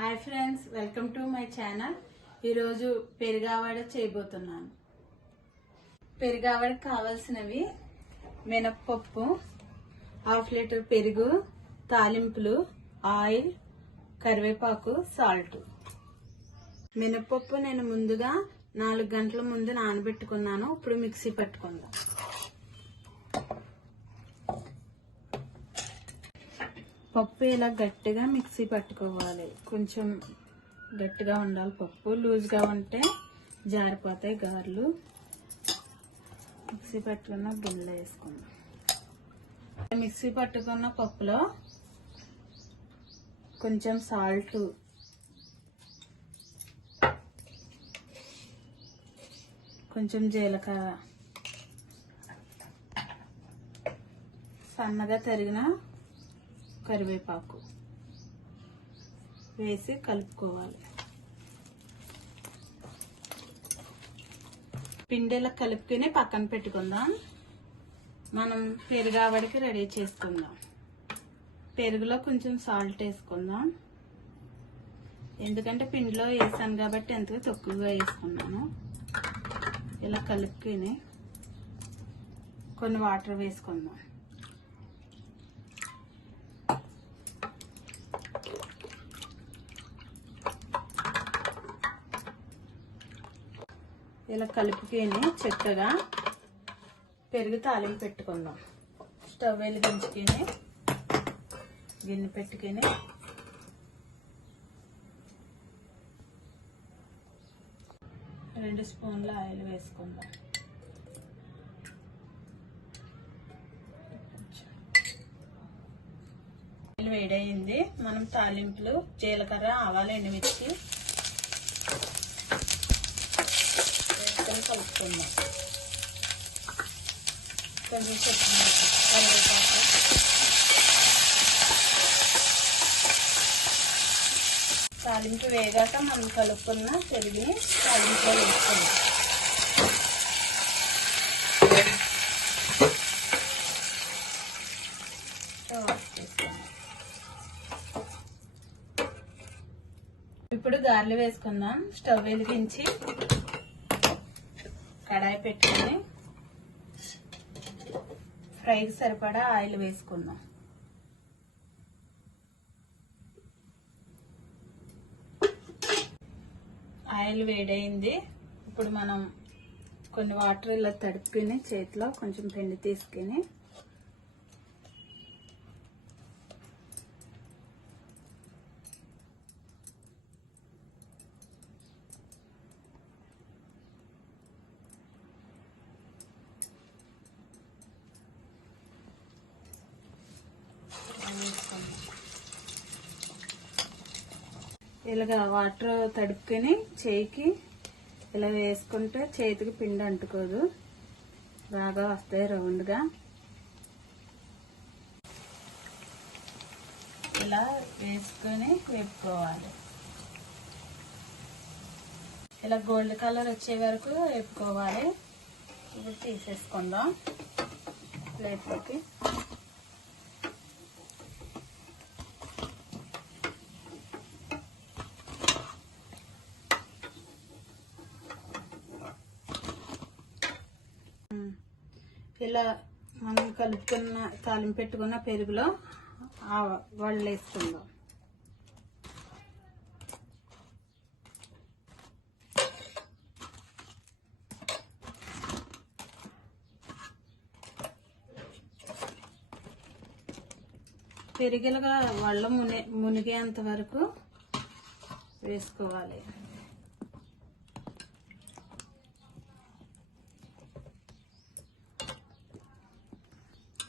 Hi friends welcome to my channel. ఈరోజు పెరుగావడ చేయబోతున్నాను. పెరుగావడకి కావాల్సినవి మినప్పప్పు హాఫ్ లీటర్ పెరుగు తాలింపులు ఆయిల్ కరివేపాకు సాల్ట్. మినప్పప్పు నేను ముందుగా నాలుగు గంటల ముందు నానబెట్టుకున్నాను. ఇప్పుడు మిక్సీ పట్టుకుందాం. పప్పు ఇలా గట్టిగా మిక్సీ పట్టుకోవాలి. కొంచెం గట్టిగా ఉండాలి పప్పు. లూజ్గా ఉంటే జారిపోతాయి గారెలు. మిక్సీ పట్టుకున్న గుండె వేసుకుందాం. మిక్సీ పట్టుకున్న పప్పులో కొంచెం సాల్ట్. కొంచెం జీలకర్ర. సన్నగా తరిగిన కరివేపాకు వేసి కలుపుకోవాలి. పిండిలా కలుపుకొని పక్కన పెట్టుకుందాం. మనం పెరుగావడికి రెడీ చేసుకుందాం. పెరుగులో కొంచెం సాల్ట్ వేసుకుందాం. ఎందుకంటే పిండిలో వేసాను కాబట్టి ఎంతగా తక్కువగా వేసుకున్నాను. ఇలా కలుపుకొని కొన్ని వాటర్ వేసుకుందాం. ఇలా కలుపుకొని చక్కగా పెరుగు తాలింపు పెట్టుకుందాం. స్టవ్ వెలిగించుకొని గిన్నె పెట్టుకొని. రెండు స్పూన్ల ఆయిల్ వేసుకుందాం. ఆయిల్ వేడయింది. మనం తాలింపులు జీలకర్ర ఆవాలు ఎండుమిర్చి వేసుకొని కొంచెం కరివేపాకు తాలింపు వేగాక మనం కలుపుకున్న పెరుగుని తాలింపులో వేసుకుందాం. ఇప్పుడు గారెలు వేసుకుందాం. స్టవ్ వెలిగించి కడాయి పెట్టుకొని ఫ్రైకి సరిపడా ఆయిల్ వేసుకుందాం. ఆయిల్ వేడైంది. ఇప్పుడు మనం కొన్ని వాటర్ ఇలా తడుపుకొని చేతిలో కొంచెం పిండి తీసుకొని వేసుకుందాం. ఇలాగ వాటర్ తడుపుకొని చేయికి ఇలా వేసుకుంటే చేతికి పిండి అంటుకోదు. బాగా వస్తాయి రౌండ్గా. ఇలా వేసుకొని వేపుకోవాలి. ఇలా గోల్డ్ కలర్ వచ్చే వరకు వేపుకోవాలి. ఇప్పుడు తీసేసుకుందాం. ప్లేట్లోకి. ఇలా మనం కలుపుకున్న తాలింపు పెట్టుకున్న పెరుగులో ఆ వాళ్ళు వేసుకుందాం. పెరిగిలుగా వాళ్ళ ముని మునిగేంత వరకు వేసుకోవాలి.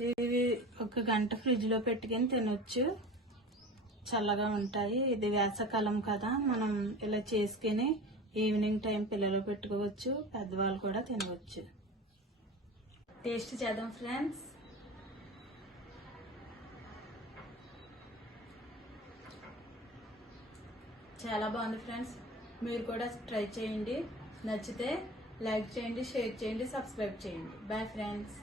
ఇవి ఒక గంట ఫ్రిడ్జ్లో పెట్టుకొని తినొచ్చు. చల్లగా ఉంటాయి. ఇది వేసవకాలం కదా. మనం ఇలా చేసుకుని ఈవినింగ్ టైం పిల్లలు పెట్టుకోవచ్చు. పెద్దవాళ్ళు కూడా తినవచ్చు. టేస్ట్ చేద్దాం ఫ్రెండ్స్. చాలా బాగుంది ఫ్రెండ్స్. మీరు కూడా ట్రై చేయండి. నచ్చితే లైక్ చేయండి షేర్ చేయండి సబ్స్క్రైబ్ చేయండి. Bye friends.